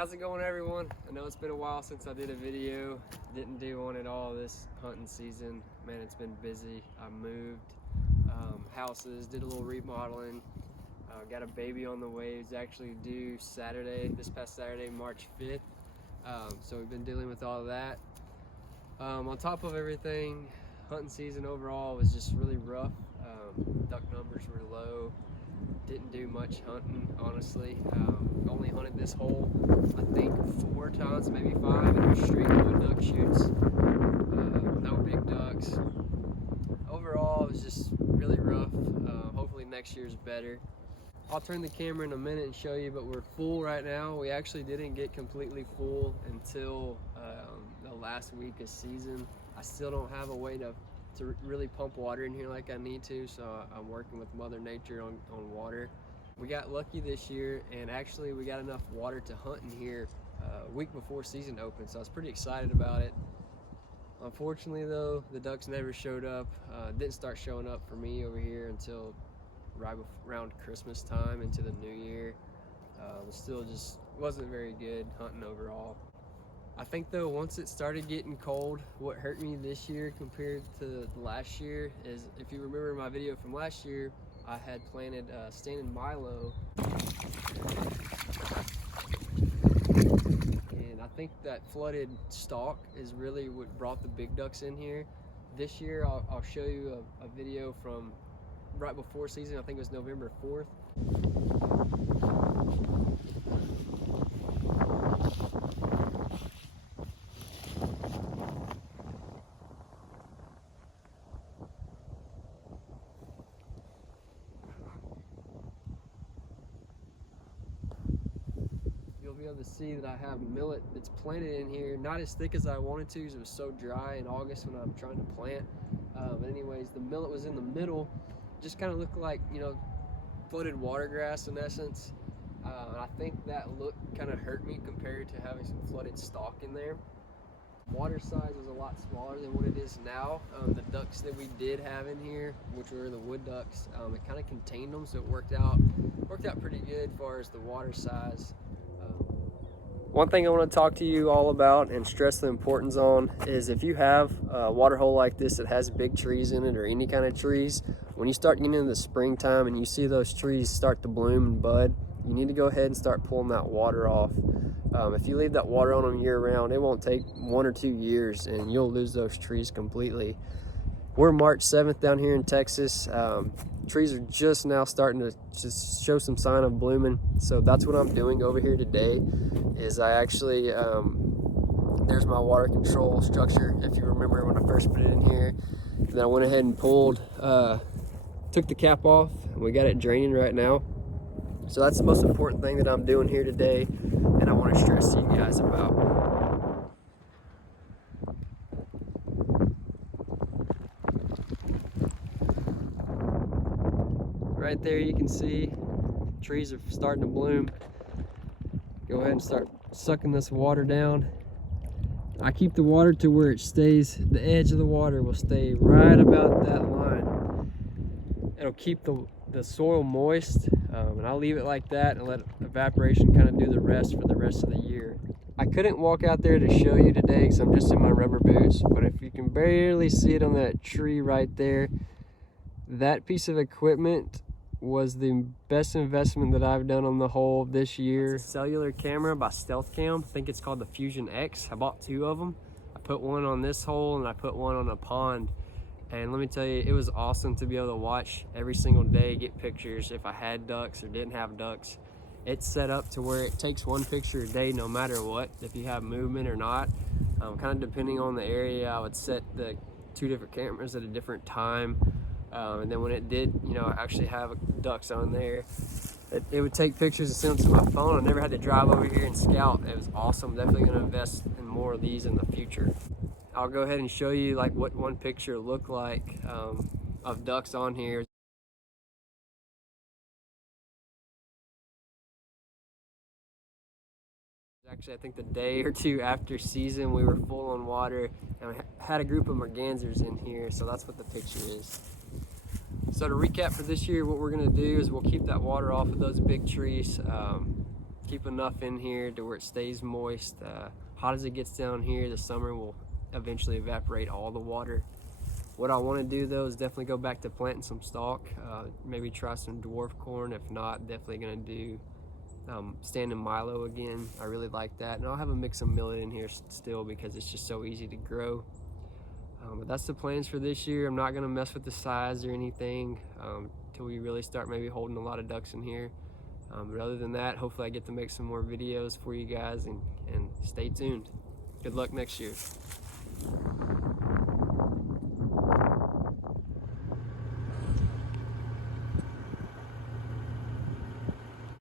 How's it going, everyone? I know it's been a while since I did a video. Didn't do one at all this hunting season. Man, it's been busy. I moved houses, did a little remodeling, got a baby on the way. It's actually due this past Saturday, March 5th. So we've been dealing with all of that. On top of everything, hunting season overall was just really rough. Duck numbers were low. Didn't do much hunting, honestly. Only hunted this hole, I think, 4 times, maybe 5, and it was straight wood duck shoots. No big ducks. Overall, it was just really rough. Hopefully next year's better. I'll turn the camera in a minute and show you, but we're full right now. We actually didn't get completely full until the last week of season. I still don't have a way to really pump water in here like I need to, so I'm working with Mother Nature on water. We got lucky this year, and actually we got enough water to hunt in here a week before season opened, so I was pretty excited about it. Unfortunately though, the ducks never showed up. Didn't start showing up for me over here until right around Christmas time into the new year. It still just wasn't very good hunting overall. I think though, once it started getting cold, what hurt me this year compared to last year is, if you remember my video from last year, I had planted standing milo, and I think that flooded stalk is really what brought the big ducks in here. This year, I'll show you a video from right before season. I think it was November 4th. You'll be able to see that I have millet that's planted in here, not as thick as I wanted to because it was so dry in August when I'm trying to plant. But anyways, the millet was in the middle, just kind of looked like, you know, flooded water grass in essence. And I think that look kind of hurt me compared to having some flooded stalk in there. Water size was a lot smaller than what it is now. The ducks that we did have in here, which were the wood ducks, it kind of contained them, so it worked out pretty good as far as the water size. One thing I want to talk to you all about and stress the importance on is, if you have a water hole like this that has big trees in it, or any kind of trees, when you start getting into the springtime and you see those trees start to bloom and bud, you need to go ahead and start pulling that water off. If you leave that water on them year round, it won't take 1 or 2 years and you'll lose those trees completely. We're March 7th down here in Texas. Trees are just now starting to just show some sign of blooming, so that's what I'm doing over here today. Is I actually there's my water control structure, if you remember when I first put it in here. Then I went ahead and took the cap off, and we got it draining right now. So that's the most important thing that I'm doing here today, and I want to stress to you guys about. Right there you can see trees are starting to bloom. Go ahead and start sucking this water down. I keep the water to where it stays, the edge of the water will stay right about that line. It'll keep the soil moist, and I'll leave it like that and let evaporation kind of do the rest for the rest of the year. I couldn't walk out there to show you today because I'm just in my rubber boots, but if you can barely see it on that tree right there, that piece of equipment was the best investment that I've done on the hole this year. It's a cellular camera by Stealth Cam. I think it's called the Fusion X. I bought 2 of them. I put one on this hole and I put one on a pond. And let me tell you, it was awesome to be able to watch every single day, get pictures if I had ducks or didn't have ducks. It's set up to where it takes 1 picture a day no matter what, if you have movement or not. Kind of depending on the area, I would set the 2 different cameras at a different time. And then when it did, you know, actually have ducks on there, it would take pictures and send them to my phone. I never had to drive over here and scout. It was awesome. Definitely going to invest in more of these in the future. I'll go ahead and show you like what one picture looked like of ducks on here. Actually, I think the day or 2 after season, we were full on water and we had a group of mergansers in here, so that's what the picture is. So to recap for this year, what we're gonna do is we'll keep that water off of those big trees. keep enough in here to where it stays moist. Hot as it gets down here, the summer will eventually evaporate all the water. What I want to do though is definitely go back to planting some stalk, maybe try some dwarf corn. If not, definitely going to do standing milo again. I really like that, and I'll have a mix of millet in here still because it's just so easy to grow. But that's the plans for this year. I'm not going to mess with the size or anything until we really start maybe holding a lot of ducks in here. But other than that, hopefully I get to make some more videos for you guys, and stay tuned. Good luck next year.